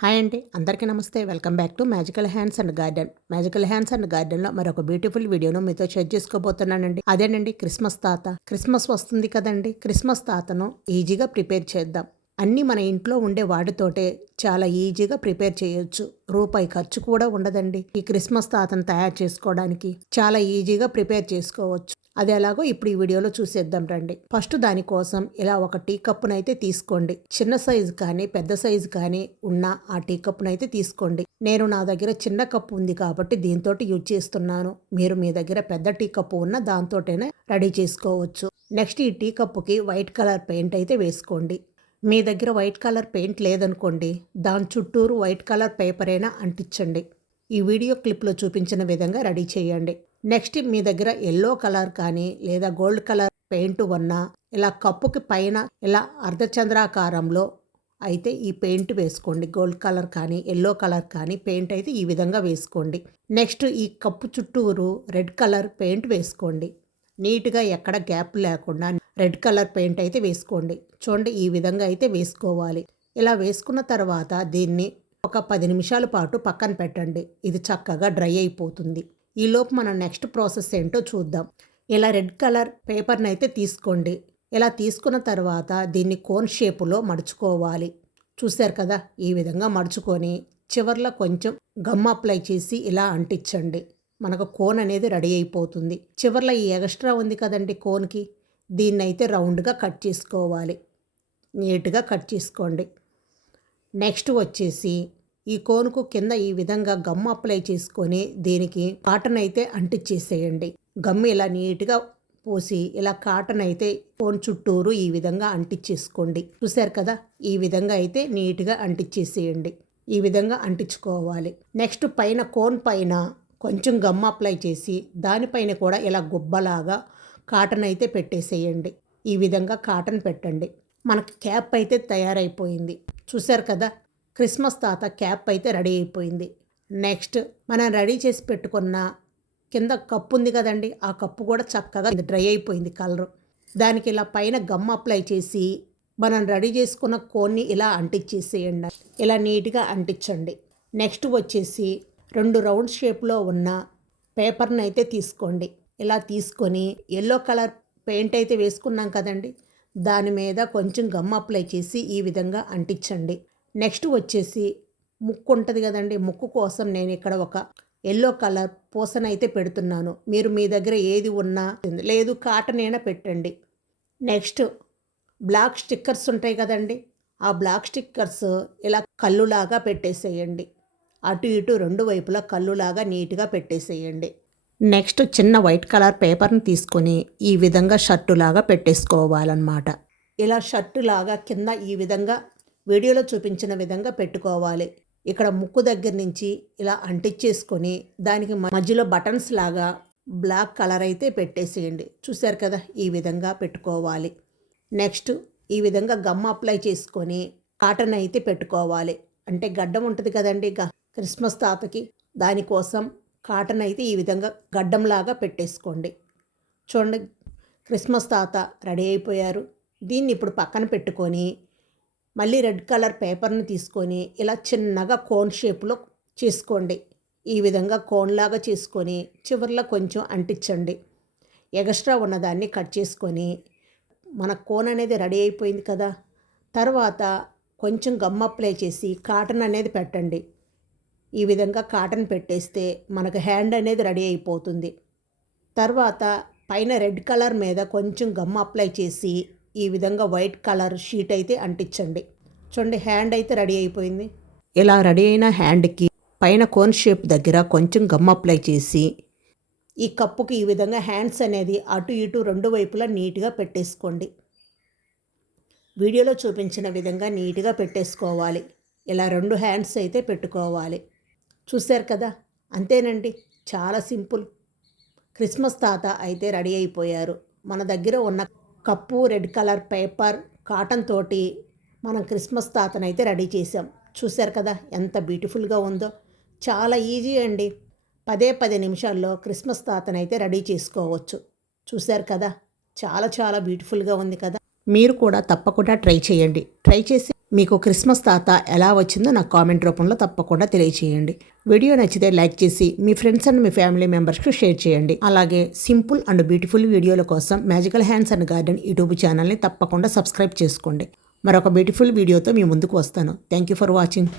Hi అండి, అందరికీ నమస్తే. Welcome back to magical hands and garden. Magical hands and గార్డెన్లో మరొక బ్యూటిఫుల్ వీడియోను మీతో షేర్ చేసుకోబోతున్నానండి. అదేనండి క్రిస్మస్ తాత. క్రిస్మస్ వస్తుంది కదండి. క్రిస్మస్ తాతను ఈజీగా ప్రిపేర్ చేద్దాం. అన్నీ మన ఇంట్లో ఉండే వాటితోటే చాలా ఈజీగా ప్రిపేర్ చేయొచ్చు. రూపాయి ఖర్చు కూడా ఉండదండి. ఈ క్రిస్మస్ తాతను తయారు చేసుకోవడానికి చాలా ఈజీగా ప్రిపేర్ చేసుకోవచ్చు. అది ఎలాగో ఇప్పుడు ఈ వీడియోలో చూసేద్దాం రండి. ఫస్ట్ దానికోసం ఇలా ఒక టీ కప్పునైతే తీసుకోండి. చిన్న సైజు కానీ పెద్ద సైజు కానీ ఉన్న ఆ టీ కప్పునైతే తీసుకోండి. నేను నా దగ్గర చిన్న కప్పు ఉంది కాబట్టి దీంతో యూజ్ చేస్తున్నాను. మీరు మీ దగ్గర పెద్ద టీ కప్పు ఉన్న దాంతోటైనా రెడీ చేసుకోవచ్చు. నెక్స్ట్ ఈ టీ కప్పుకి వైట్ కలర్ పెయింట్ అయితే వేసుకోండి. మీ దగ్గర వైట్ కలర్ పెయింట్ లేదనుకోండి, దాని చుట్టూరు వైట్ కలర్ పేపర్ అయినా అంటించండి. ఈ వీడియో క్లిప్లో చూపించిన విధంగా రెడీ చేయండి. నెక్స్ట్ మీ దగ్గర ఎల్లో కలర్ కానీ లేదా గోల్డ్ కలర్ పెయింట్ ఉన్నా ఇలా కప్పుకి పైన ఇలా అర్ధచంద్రాకారంలో అయితే ఈ పెయింట్ వేసుకోండి. గోల్డ్ కలర్ కానీ ఎల్లో కలర్ కానీ పెయింట్ అయితే ఈ విధంగా వేసుకోండి. నెక్స్ట్ ఈ కప్పు చుట్టూరు రెడ్ కలర్ పెయింట్ వేసుకోండి. నీట్గా ఎక్కడ గ్యాప్ లేకుండా రెడ్ కలర్ పెయింట్ అయితే వేసుకోండి. చూడండి, ఈ విధంగా అయితే వేసుకోవాలి. ఇలా వేసుకున్న తర్వాత దీన్ని ఒక 10 నిమిషాల పాటు పక్కన పెట్టండి. ఇది చక్కగా డ్రై అయిపోతుంది. ఈలోపు మనం నెక్స్ట్ ప్రాసెస్ ఏంటో చూద్దాం. ఇలా రెడ్ కలర్ పేపర్ని అయితే తీసుకోండి. ఇలా తీసుకున్న తర్వాత దీన్ని కోన్ షేపులో మడుచుకోవాలి. చూశారు కదా, ఈ విధంగా మడుచుకొని చివర్లో కొంచెం గమ్ అప్లై చేసి ఇలా అంటించండి. మనకు కోన్ అనేది రెడీ అయిపోతుంది. చివర్లో ఈ ఎక్స్ట్రా ఉంది కదండి కోన్కి, దీన్ని అయితే రౌండ్గా కట్ చేసుకోవాలి. నీట్గా కట్ చేసుకోండి. నెక్స్ట్ వచ్చేసి ఈ కోన్కు కింద ఈ విధంగా గమ్ అప్లై చేసుకొని దీనికి కాటన్ అయితే అంటించేసేయండి. గమ్ ఇలా నీట్గా పోసి ఇలా కాటన్ అయితే కోన్ చుట్టూరు ఈ విధంగా అంటించేసుకోండి. చూశారు కదా, ఈ విధంగా అయితే నీట్గా అంటించేసేయండి. ఈ విధంగా అంటించుకోవాలి. నెక్స్ట్ పైన కోన్ పైన కొంచెం గమ్ అప్లై చేసి దానిపైన కూడా ఇలా గుబ్బలాగా కాటన్ అయితే పెట్టేసేయండి. ఈ విధంగా కాటన్ పెట్టండి. మనకి క్యాప్ అయితే తయారైపోయింది. చూశారు కదా, క్రిస్మస్ తాత క్యాప్ అయితే రెడీ అయిపోయింది. నెక్స్ట్ మనం రెడీ చేసి పెట్టుకున్న కింద కప్పు ఉంది కదండి, ఆ కప్పు కూడా చక్కగా డ్రై అయిపోయింది కలరు. దానికి ఇలా పైన గమ్ అప్లై చేసి మనం రెడీ చేసుకున్న కోన్ని ఇలా అంటించేసేయండి. ఇలా నీట్గా అంటించండి. నెక్స్ట్ వచ్చేసి 2 రౌండ్ షేప్లో ఉన్న పేపర్ని అయితే తీసుకోండి. ఇలా తీసుకొని ఎల్లో కలర్ పెయింట్ అయితే వేసుకున్నాం కదండి, దాని మీద కొంచెం గమ్ అప్లై చేసి ఈ విధంగా అంటించండి. నెక్స్ట్ వచ్చేసి ముక్కు ఉంటుంది కదండి, ముక్కు కోసం నేను ఇక్కడ ఒక ఎల్లో కలర్ పూసనైతే పెడుతున్నాను. మీరు మీ దగ్గర ఏది ఉన్నా లేదు కాటన్ అయినా పెట్టండి. నెక్స్ట్ బ్లాక్ స్టిక్కర్స్ ఉంటాయి కదండి, ఆ బ్లాక్ స్టిక్కర్స్ ఇలా కళ్ళులాగా పెట్టేసేయండి. అటు ఇటు 2 వైపులా కళ్ళులాగా నీట్గా పెట్టేసేయండి. నెక్స్ట్ చిన్న వైట్ కలర్ పేపర్ని తీసుకొని ఈ విధంగా షర్టులాగా పెట్టేసుకోవాలన్నమాట. ఇలా షర్టులాగా కింద ఈ విధంగా వీడియోలో చూపించిన విధంగా పెట్టుకోవాలి. ఇక్కడ ముక్కు దగ్గర నుంచి ఇలా అంటించేసుకొని దానికి మధ్యలో బటన్స్ లాగా బ్లాక్ కలర్ అయితే పెట్టేసేయండి. చూశారు కదా, ఈ విధంగా పెట్టుకోవాలి. నెక్స్ట్ ఈ విధంగా గమ్ అప్లై చేసుకొని కాటన్ అయితే పెట్టుకోవాలి. అంటే గడ్డం ఉంటుంది కదండి క్రిస్మస్ తాతకి, దానికోసం కాటన్ అయితే ఈ విధంగా గడ్డంలాగా పెట్టేసుకోండి. చూడండి, క్రిస్మస్ తాత రెడీ అయిపోయారు. దీన్ని ఇప్పుడు పక్కన పెట్టుకొని మళ్ళీ రెడ్ కలర్ పేపర్ని తీసుకొని ఇలా చిన్నగా కోన్ షేప్లో చేసుకోండి. ఈ విధంగా కోన్లాగా చేసుకొని చివర్లో కొంచెం అంటించండి. ఎక్స్ట్రా ఉన్నదాన్ని కట్ చేసుకొని మన కోన్ అనేది రెడీ అయిపోయింది కదా, తర్వాత కొంచెం గమ్ అప్లై చేసి కాటన్ అనేది పెట్టండి. ఈ విధంగా కాటన్ పెట్టేస్తే మనకు హ్యాండ్ అనేది రెడీ అయిపోతుంది. తర్వాత పైన రెడ్ కలర్ మీద కొంచెం గమ్ అప్లై చేసి ఈ విధంగా వైట్ కలర్ షీట్ అయితే అంటించండి. చూడండి, హ్యాండ్ అయితే రెడీ అయిపోయింది. ఇలా రెడీ అయిన హ్యాండ్కి పైన కోన్ షేప్ దగ్గర కొంచెం గమ్ అప్లై చేసి ఈ కప్పుకి ఈ విధంగా హ్యాండ్స్ అనేది అటు ఇటు 2 వైపులా నీట్గా పెట్టేసుకోండి. వీడియోలో చూపించిన విధంగా నీట్గా పెట్టేసుకోవాలి. ఇలా 2 హ్యాండ్స్ అయితే పెట్టుకోవాలి. చూశారు కదా, అంతేనండి, చాలా సింపుల్. క్రిస్మస్ తాత అయితే రెడీ అయిపోయారు. మన దగ్గర ఉన్న cup, red colour paper, cotton తోటి మనం క్రిస్మస్ తాతనైతే రెడీ చేసాం. చూశారు కదా ఎంత బ్యూటిఫుల్గా ఉందో. చాలా ఈజీ అండి. 10 నిమిషాల్లో క్రిస్మస్ తాతనైతే రెడీ చేసుకోవచ్చు. చూశారు కదా, చాలా చాలా బ్యూటిఫుల్గా ఉంది కదా. మీరు కూడా తప్పకుండా ట్రై చేయండి. ట్రై చేసి మీకు క్రిస్మస్ తాత ఎలా వచ్చిందో నాకు కామెంట్ రూపంలో తప్పకుండా తెలియచేయండి. వీడియో నచ్చితే లైక్ చేసి మీ ఫ్రెండ్స్ అండ్ మీ ఫ్యామిలీ మెంబర్స్కి షేర్ చేయండి. అలాగే సింపుల్ అండ్ బ్యూటిఫుల్ వీడియోల కోసం magical hands and garden YouTube ఛానల్ని తప్పకుండా సబ్స్క్రైబ్ చేసుకోండి. మరొక బ్యూటిఫుల్ వీడియోతో మీ ముందుకు వస్తాను. Thank you for watching.